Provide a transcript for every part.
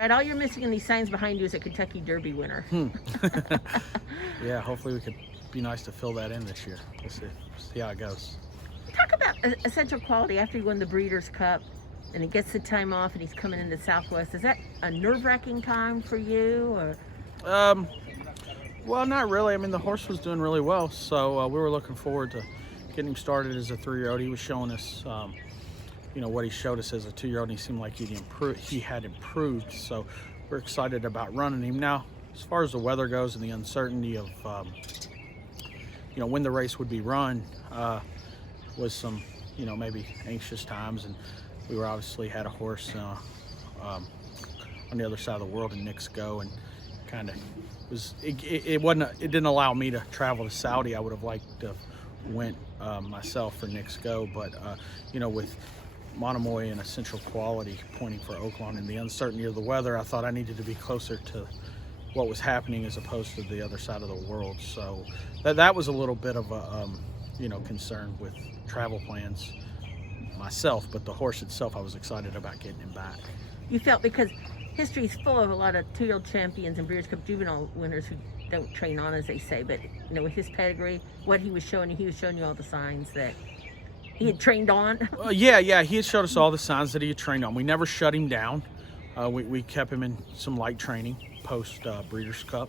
Right, all you're missing in these signs behind you is a Kentucky Derby winner. Yeah, hopefully we could be nice to fill that in this year. We'll see how it goes. Talk about essential quality after you won the Breeders' Cup and he gets the time off and he's coming into Southwest. Is that a nerve-wracking time for you? Or? Well, not really. I mean, the horse was doing really well, so we were looking forward to getting him started as a 3-year-old. He was showing us, what he showed us as a 2-year-old, and he seemed like he had improved. So we're excited about running him. Now, as far as the weather goes and the uncertainty of, when the race would be run, was some, maybe anxious times, and we were obviously had a horse on the other side of the world in Nick's Go, and kind of it didn't allow me to travel to Saudi. I would have liked to went myself for Nick's Go, but with Monomoy and Essential Quality pointing for Oaklawn and the uncertainty of the weather, I thought I needed to be closer to what was happening as opposed to the other side of the world. So that was a little bit of a concern with travel plans myself, but the horse itself, I was excited about getting him back. You felt, because history is full of a lot of 2-year-old champions and Breeders' Cup Juvenile winners who don't train on, as they say, but with his pedigree, what he was showing you all the signs that he had trained on. Yeah, he had showed us all the signs that he had trained on. We never shut him down. We kept him in some light training post Breeders' Cup.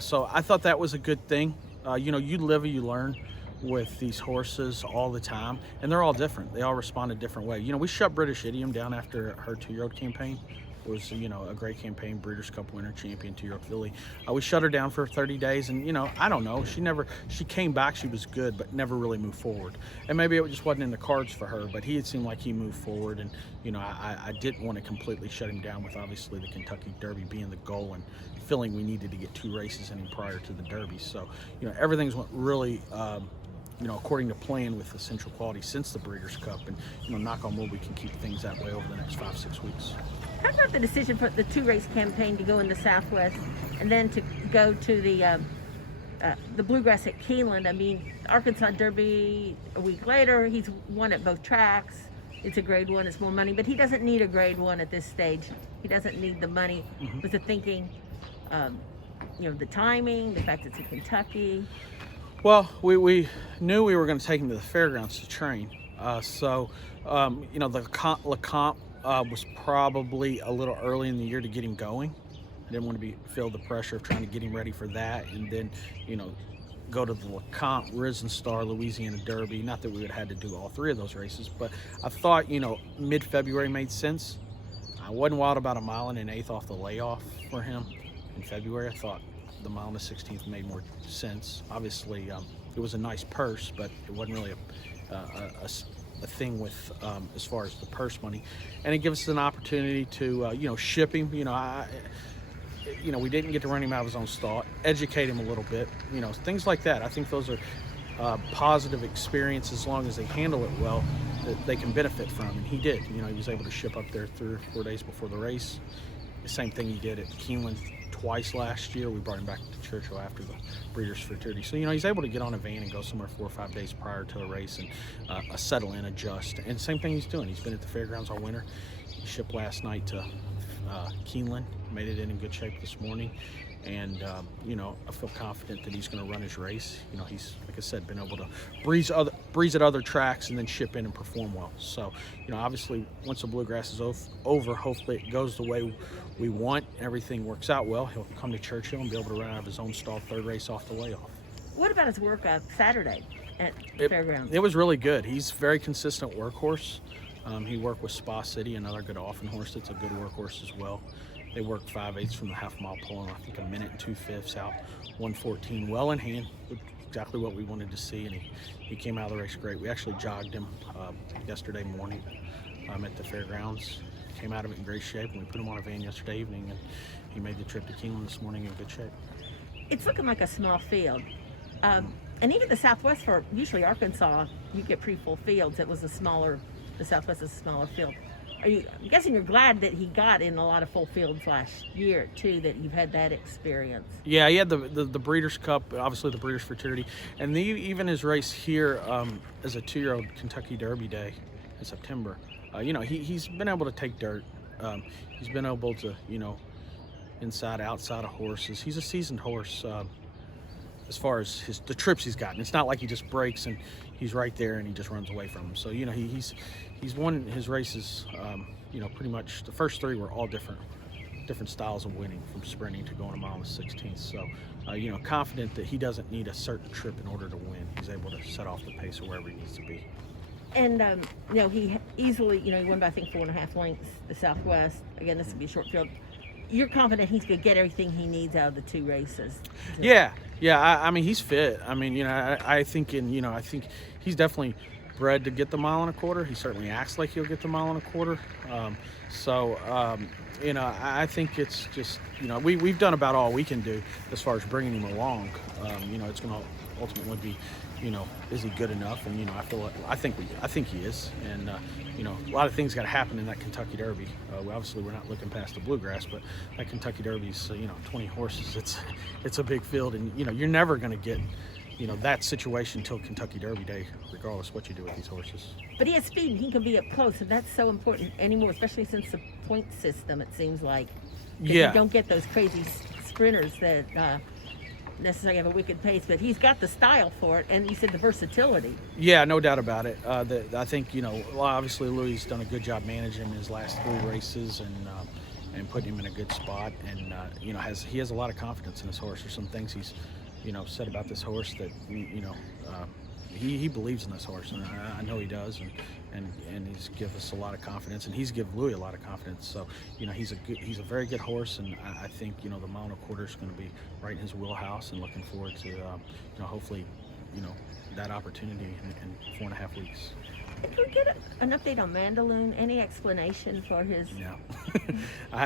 So I thought that was a good thing. You live or you learn with these horses all the time, and they're all different. They all respond a different way. We shut British Idiom down after her 2-year-old campaign. It was, a great campaign, Breeders' Cup winner, champion, 2-year-old filly. We shut her down for 30 days, and, I don't know. She came back, she was good, but never really moved forward. And maybe it just wasn't in the cards for her, but it seemed like he moved forward, and, I didn't want to completely shut him down with, obviously, the Kentucky Derby being the goal and feeling we needed to get 2 races in him prior to the Derby. So, everything's went really, according to plan with Essential Quality since the Breeders' Cup, and, knock on wood, we can keep things that way over the next 5-6 weeks. How about the decision for the 2-race campaign to go in the Southwest and then to go to the Bluegrass at Keeneland? I mean, Arkansas Derby a week later, he's won at both tracks. It's a grade 1, it's more money, but he doesn't need a grade 1 at this stage. He doesn't need the money. Mm-hmm. Was the thinking, the timing, the fact it's in Kentucky? Well, we knew we were going to take him to the fairgrounds to train. The Lecomte was probably a little early in the year to get him going. I didn't want to feel the pressure of trying to get him ready for that, and then, go to the Lecomte, Risen Star, Louisiana Derby. Not that we would have had to do all 3 of those races, but I thought, mid-February made sense. I wasn't wild about a 1 1/8 off the layoff for him in February. I thought the 1 16th made more sense. Obviously, it was a nice purse, but it wasn't really a thing with as far as the purse money, and it gives us an opportunity to ship him. We didn't get to run him out of his own stall, educate him a little bit, things like that. I think those are positive experiences, as long as they handle it well, that they can benefit from, and he did. He was able to ship up there 3 or 4 days before the race. The same thing he did at Keeneland twice last year. We brought him back to Churchill after the Breeders' Fraternity. So, he's able to get on a van and go somewhere 4 or 5 days prior to a race and settle in, adjust. And same thing he's doing. He's been at the fairgrounds all winter. He shipped last night to Keeneland, made it in good shape this morning. And, I feel confident that he's going to run his race. He's, like I said, been able to breeze at other tracks and then ship in and perform well. So, obviously, once the Bluegrass is over, hopefully it goes the way we want, everything works out well. He'll come to Churchill and be able to run out of his own stall 3rd race off the layoff. What about his work Saturday at Fairgrounds? It was really good. He's a very consistent workhorse. He worked with Spa City, another good Offen horse that's a good workhorse as well. They worked 5/8 from the half-mile pole, and I think 1 minute and 2/5 out, 1:14, well in hand, exactly what we wanted to see, and he came out of the race great. We actually jogged him yesterday morning at the fairgrounds. Came out of it in great shape, and we put him on a van yesterday evening, and he made the trip to Keeneland this morning in good shape. It's looking like a small field. And even the Southwest, for usually Arkansas, you get pretty full fields. The Southwest is a smaller field. I'm guessing you're glad that he got in a lot of full fields last year, too, that you've had that experience. Yeah, he had the Breeders' Cup, obviously the Breeders' Fraternity, and even his race here as a 2-year-old Kentucky Derby Day in September. He's been able to take dirt He's been able to, inside, outside of horses. He's a seasoned horse as far as the trips he's gotten. It's not like he just breaks and he's right there and he just runs away from him. So, he's won his races, pretty much the first 3 were all different styles of winning, from sprinting to going a mile and 16th. So, confident that he doesn't need a certain trip in order to win. He's able to set off the pace of wherever he needs to be. And, he easily, he won by, I think, 4.5 lengths, the Southwest. Again, this would be a short field. You're confident he's going to get everything he needs out of the 2 races? Yeah. I mean, he's fit. I mean, I think he's definitely bred to get the mile and a quarter. He certainly acts like he'll get the mile and a quarter. I think it's just, we've done about all we can do as far as bringing him along. It's going to ultimately be, is he good enough? And, I think he is. And, a lot of things got to happen in that Kentucky Derby. Obviously, we're not looking past the Bluegrass, but that Kentucky Derby's, 20 horses. It's a big field, and, you're never going to get, that situation until Kentucky Derby Day, regardless what you do with these horses. But he has speed, and he can be up close, and that's so important anymore, especially since the point system, it seems like. Yeah. You don't get those crazy sprinters that necessarily have a wicked pace, but he's got the style for it, and you said the versatility. Yeah, no doubt about it. I think, obviously Louis has done a good job managing his last 3 races and putting him in a good spot, and he has a lot of confidence in his horse. There's some things he's said about this horse that he believes in this horse, and I know he does, and he's given us a lot of confidence, and he's given Louis a lot of confidence. So he's a very good horse, and I think the mile and a quarter is going to be right in his wheelhouse, and looking forward to hopefully that opportunity in 4.5 weeks. Can we get an update on Mandaloun? Any explanation for his? No,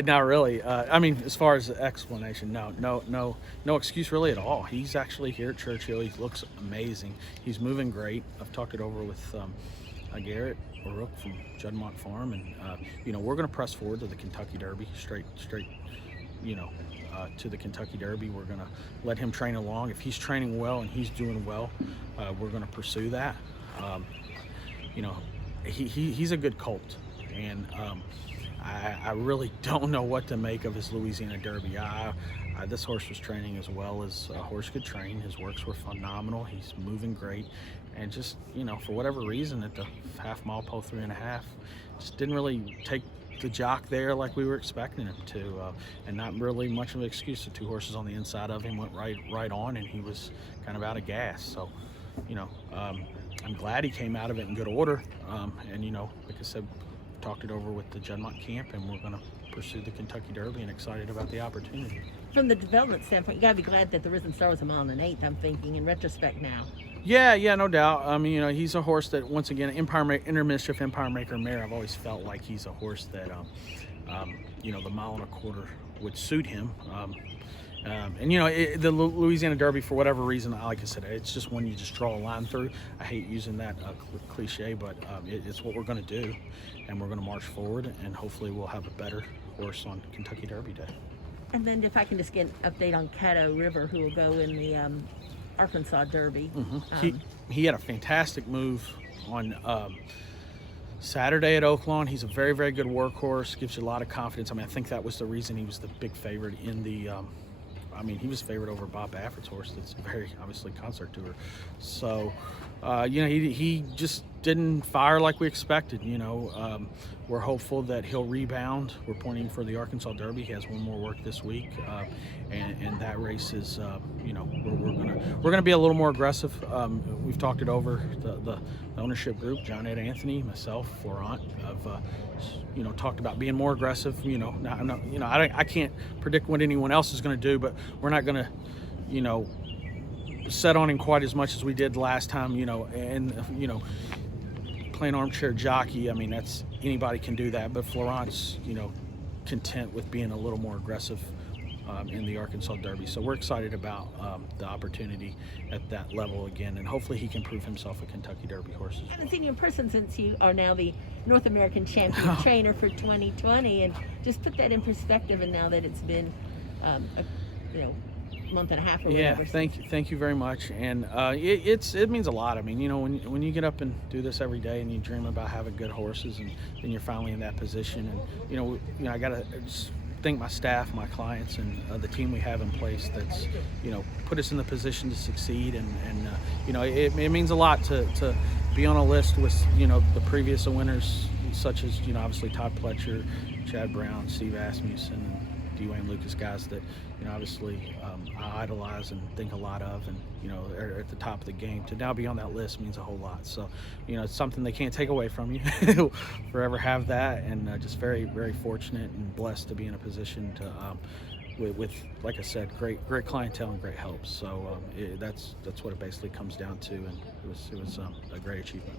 not really. I mean, as far as the explanation, no excuse really at all. He's actually here at Churchill. He looks amazing. He's moving great. I've talked it over with Garrett O'Rourke from Juddmonte Farm, and we're going to press forward to the Kentucky Derby, straight. To the Kentucky Derby. We're going to let him train along. If he's training well and he's doing well, we're going to pursue that. He's a good colt, and I really don't know what to make of his Louisiana Derby. This horse was training as well as a horse could train. His works were phenomenal. He's moving great, and just for whatever reason at the half-mile pole 3.5, just didn't really take the jock there like we were expecting him to, and not really much of an excuse. The 2 horses on the inside of him went right on, and he was kind of out of gas. So, I'm glad he came out of it in good order, and like I said, talked it over with the Juddmonte camp, and we're going to pursue the Kentucky Derby, and excited about the opportunity. From the development standpoint, you gotta be glad that the Risen Star was a mile and 1/8. I'm thinking in retrospect now. Yeah, no doubt. I mean, he's a horse that, once again, Inner Mischief, Empire Maker Mare, I've always felt like he's a horse that, the mile and a quarter would suit him. The Louisiana Derby, for whatever reason, like I said, it's just one you just draw a line through. I hate using that cliche, but it's what we're going to do, and we're going to march forward, and hopefully we'll have a better horse on Kentucky Derby Day. And then if I can just get an update on Caddo River, who will go in the Arkansas Derby. Mm-hmm. He had a fantastic move on Saturday at Oaklawn. He's a very, very good workhorse, gives you a lot of confidence. I mean, I think that was the reason he was the big favorite in the he was favored over Bob Baffert's horse that's very obviously Concert Tour. So he just didn't fire like we expected. We're hopeful that he'll rebound. We're pointing for the Arkansas Derby. He has one more work this week, and that race is we're gonna be a little more aggressive. We've talked it over the ownership group, John Ed Anthony, myself, Florent, have talked about being more aggressive. I can't predict what anyone else is going to do, but we're not going to set on him quite as much as we did last time. Playing armchair jockey, I mean, that's anybody can do that, but Florent's content with being a little more aggressive in the Arkansas Derby. So we're excited about the opportunity at that level again, and hopefully he can prove himself a Kentucky Derby horse as well. I haven't seen you in person since you are now the North American champion trainer for 2020, and just put that in perspective. And now that it's been month and a half or Yeah, whatever. thank you very much. And it means a lot. I mean, you know, when you get up and do this every day and you dream about having good horses, and then you're finally in that position. And you know, I gotta just thank my staff, my clients, and the team we have in place that's, you know, put us in the position to succeed. And you know, it means a lot to be on a list with, you know, the previous winners, such as, you know, obviously Todd Pletcher, Chad Brown, Steve Asmussen, and Dwayne Lucas, guys that, you know, obviously I idolize and think a lot of, and, you know, are at the top of the game. To now be on that list means a whole lot. So, you know, it's something they can't take away from you. Forever have that, and just very, very fortunate and blessed to be in a position to, with like I said, great clientele and great help. So that's what it basically comes down to, and it was a great achievement.